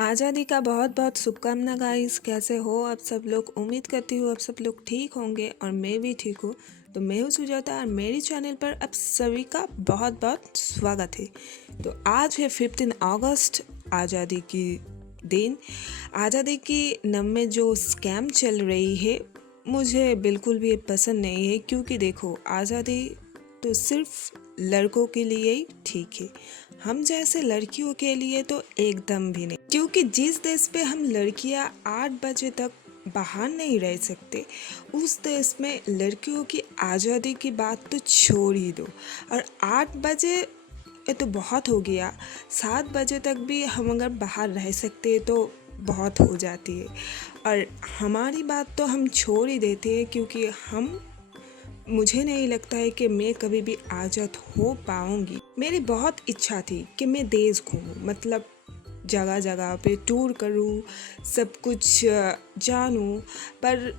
आज़ादी का बहुत बहुत शुभकामना गाइस। कैसे हो आप सब लोग? उम्मीद करती हूँ आप सब लोग ठीक होंगे और मैं भी ठीक हूँ। तो मैं हूँ सुजाता और मेरी चैनल पर आप सभी का बहुत बहुत स्वागत है। तो आज है 15 अगस्त, आज़ादी की दिन। आज़ादी की नाम में जो स्कैम चल रही है मुझे बिल्कुल भी पसंद नहीं है, क्योंकि देखो आज़ादी तो सिर्फ लड़कों के लिए ही ठीक है, हम जैसे लड़कियों के लिए तो एकदम भी नहीं। क्योंकि जिस देश पे हम लड़कियां 8 बजे तक बाहर नहीं रह सकते, उस देश में लड़कियों की आज़ादी की बात तो छोड़ ही दो। और 8 बजे ये तो बहुत हो गया, 7 बजे तक भी हम अगर बाहर रह सकते तो बहुत हो जाती है। और हमारी बात तो हम छोड़ ही देते हैं, क्योंकि मुझे नहीं लगता है कि मैं कभी भी आज़ाद हो पाऊंगी। मेरी बहुत इच्छा थी कि मैं देश घूमूं, मतलब जगह जगह पे टूर करूं, सब कुछ जानूं। पर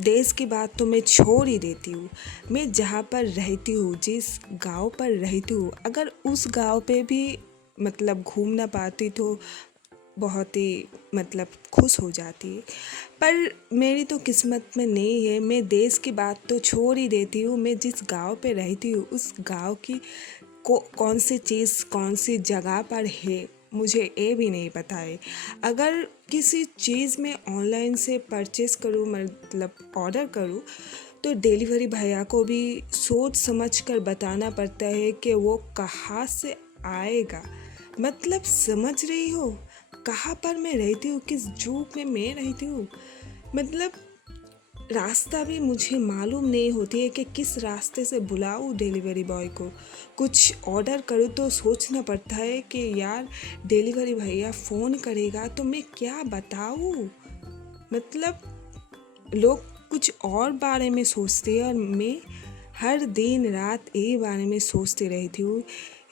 देश की बात तो मैं छोड़ ही देती हूँ। मैं जहाँ पर रहती हूँ, जिस गांव पर रहती हूँ, अगर उस गांव पे भी मतलब घूम ना पाती तो बहुत ही मतलब खुश हो जाती है। पर मेरी तो किस्मत में नहीं है। मैं देश की बात तो छोड़ ही देती हूँ, मैं जिस गांव पे रहती हूँ उस गांव की कौन सी चीज़ कौन सी जगह पर है मुझे ये भी नहीं पता है। अगर किसी चीज़ में ऑनलाइन से परचेज़ करूँ, मतलब ऑर्डर करूँ, तो डिलीवरी भैया को भी सोच समझ कर बताना पड़ता है कि वो कहाँ से आएगा। मतलब समझ रही हो कहाँ पर मैं रहती हूँ, किस जुग में मैं रहती हूँ। मतलब रास्ता भी मुझे मालूम नहीं होती है कि किस रास्ते से बुलाऊँ डिलीवरी बॉय को। कुछ ऑर्डर करूँ तो सोचना पड़ता है कि यार डिलीवरी भैया फ़ोन करेगा तो मैं क्या बताऊँ। मतलब लोग कुछ और बारे में सोचते हैं और मैं हर दिन रात यही बारे में सोचती रहती हूँ।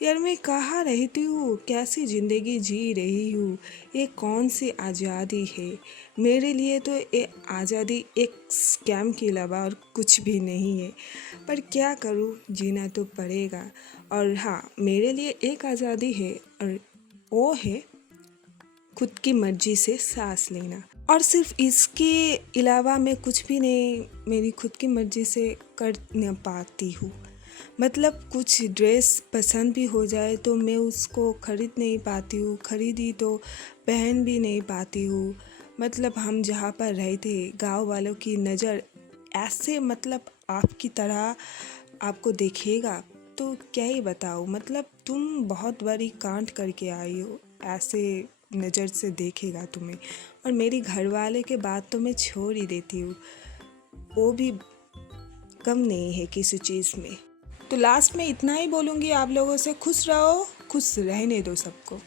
यार मैं कहाँ रहती हूँ, कैसी ज़िंदगी जी रही हूँ, ये कौन सी आज़ादी है। मेरे लिए तो ये आज़ादी एक स्कैम के अलावा और कुछ भी नहीं है। पर क्या करूँ, जीना तो पड़ेगा। और हाँ, मेरे लिए एक आज़ादी है और वो है खुद की मर्जी से सांस लेना। और सिर्फ इसके अलावा मैं कुछ भी नहीं मेरी खुद की मर्जी से कर न पाती हूँ। मतलब कुछ ड्रेस पसंद भी हो जाए तो मैं उसको खरीद नहीं पाती हूँ, खरीदी तो पहन भी नहीं पाती हूँ। मतलब हम जहाँ पर रहते गांव वालों की नज़र ऐसे, मतलब आपकी तरह आपको देखेगा तो क्या ही बताओ। मतलब तुम बहुत बड़ी कांड करके आई हो, ऐसे नज़र से देखेगा तुम्हें। और मेरी घर वाले के बात तो मैं छोड़ ही देती हूँ, वो भी कम नहीं है किसी चीज़ में। तो लास्ट में इतना ही बोलूँगी आप लोगों से, खुश रहो, खुश रहने दो सबको।